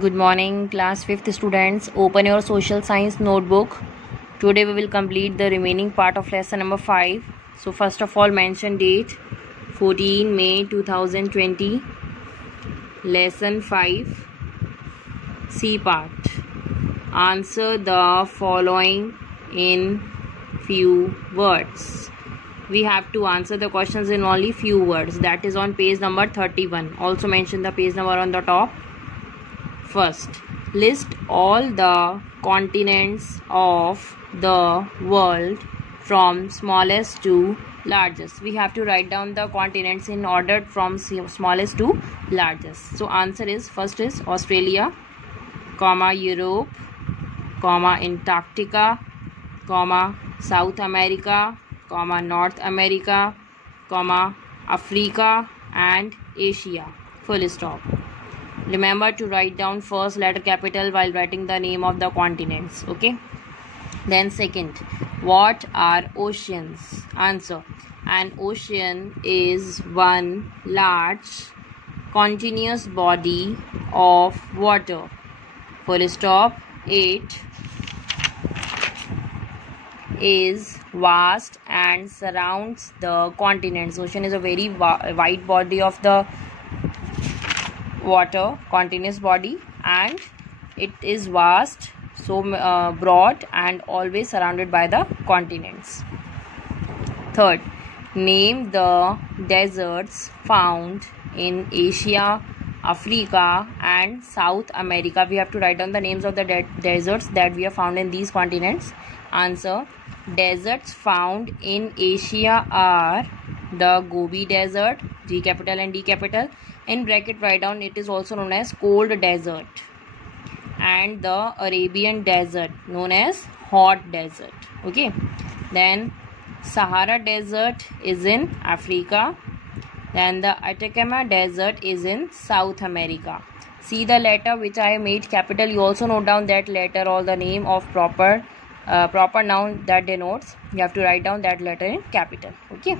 Good morning, class 5th students. Open your social science notebook. Today we will complete the remaining part of lesson number 5. So first of all, mention date 14 May 2020. Lesson 5. C part. Answer the following in few words. We have to answer the questions in only few words. That is on page number 31. Also mention the page number on the top. First, list all the continents of the world from smallest to largest. We have to write down the continents in order from smallest to largest. So answer is, first is Australia, Europe, Antarctica, South America, North America, Africa and Asia. Full stop. Remember to write down first letter capital while writing the name of the continents. Okay. Then second, what are oceans? Answer. An ocean is one large continuous body of water. Full stop. It is vast and surrounds the continents. Ocean is a very wide body of the water, continuous body, and it is vast, so broad and always surrounded by the continents. Third, name the deserts found in Asia, Africa and South America. We have to write down the names of the deserts that we have found in these continents. Answer. Deserts found in Asia are the Gobi Desert, G capital and D capital. In bracket write down, it is also known as cold desert, and the Arabian desert known as hot desert. Okay. Then Sahara desert is in Africa. Then the Atacama desert is in South America. See the letter which I made capital. You also note down that letter or the name of proper noun that denotes. You have to write down that letter in capital. Okay.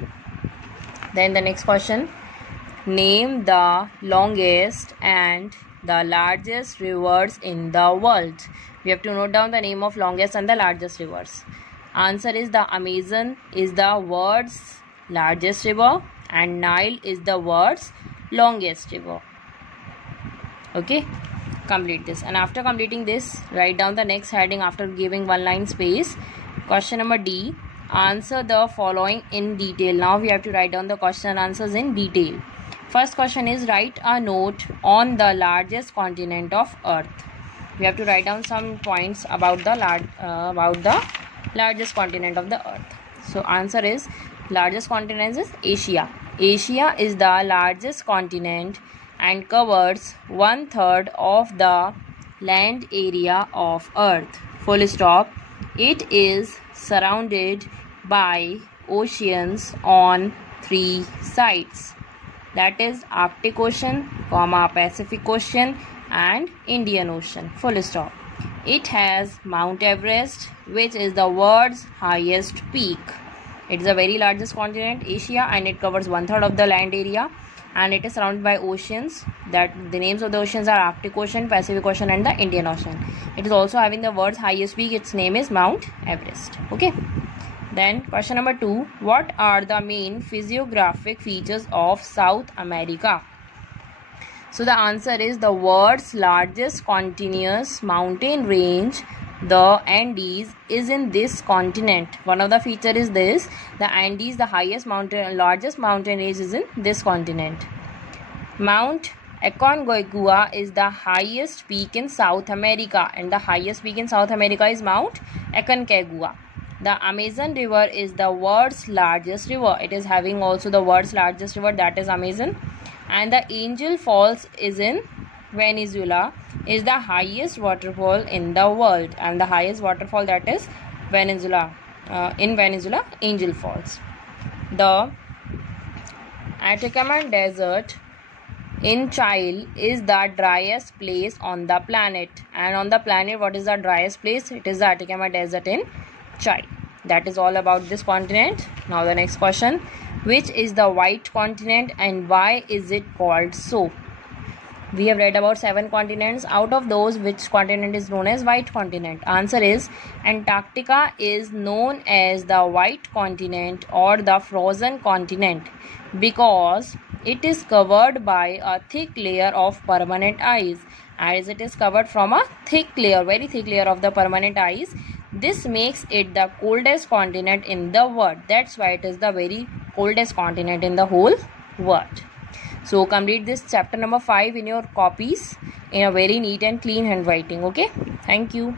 Then the next question. Name the longest and the largest rivers in the world. We have to note down the name of longest and the largest rivers. Answer is the Amazon is the world's largest river and Nile is the world's longest river. Okay, complete this, and after completing this, write down the next heading after giving one line space. Question number D. Answer the following in detail. Now we have to write down the question and answers in detail. First question is, write a note on the largest continent of Earth. We have to write down some points about the largest continent of the Earth. So answer is, largest continent is Asia. Asia is the largest continent and covers 1/3 of the land area of Earth. Full stop. It is surrounded by oceans on 3 sides. That is Arctic Ocean, Pacific Ocean and Indian Ocean. Full stop. It has Mount Everest, which is the world's highest peak. It is the very largest continent, Asia, and it covers 1/3 of the land area, and it is surrounded by oceans. That the names of the oceans are Arctic Ocean, Pacific Ocean and the Indian Ocean. It is also having the world's highest peak. Its name is Mount Everest. Okay. Then question number 2. What are the main physiographic features of South America? So the answer is the world's largest continuous mountain range, the Andes, is in this continent. One of the feature is this. The Andes, the largest mountain range, is in this continent. Mount Aconcagua is the highest peak in South America, and the highest peak in South America is Mount Aconcagua. The Amazon River is the world's largest river. It is having also the world's largest river, that is Amazon. And the Angel Falls is in Venezuela, is the highest waterfall in the world. And the highest waterfall, that is Venezuela. In Venezuela, Angel Falls. The Atacama Desert in Chile is the driest place on the planet. And on the planet, what is the driest place? It is the Atacama Desert in Chile. That is all about this continent. Now the next question. Which is the white continent and why is it called so? We have read about 7 continents. Out of those, which continent is known as white continent? Answer is Antarctica is known as the white continent or the frozen continent because it is covered by a thick layer of permanent ice. As it is covered from a thick layer, very thick layer of the permanent ice, this makes it the coldest continent in the world. That's why it is the very coldest continent in the whole world. So complete this chapter number 5 in your copies in a very neat and clean handwriting. Okay, thank you.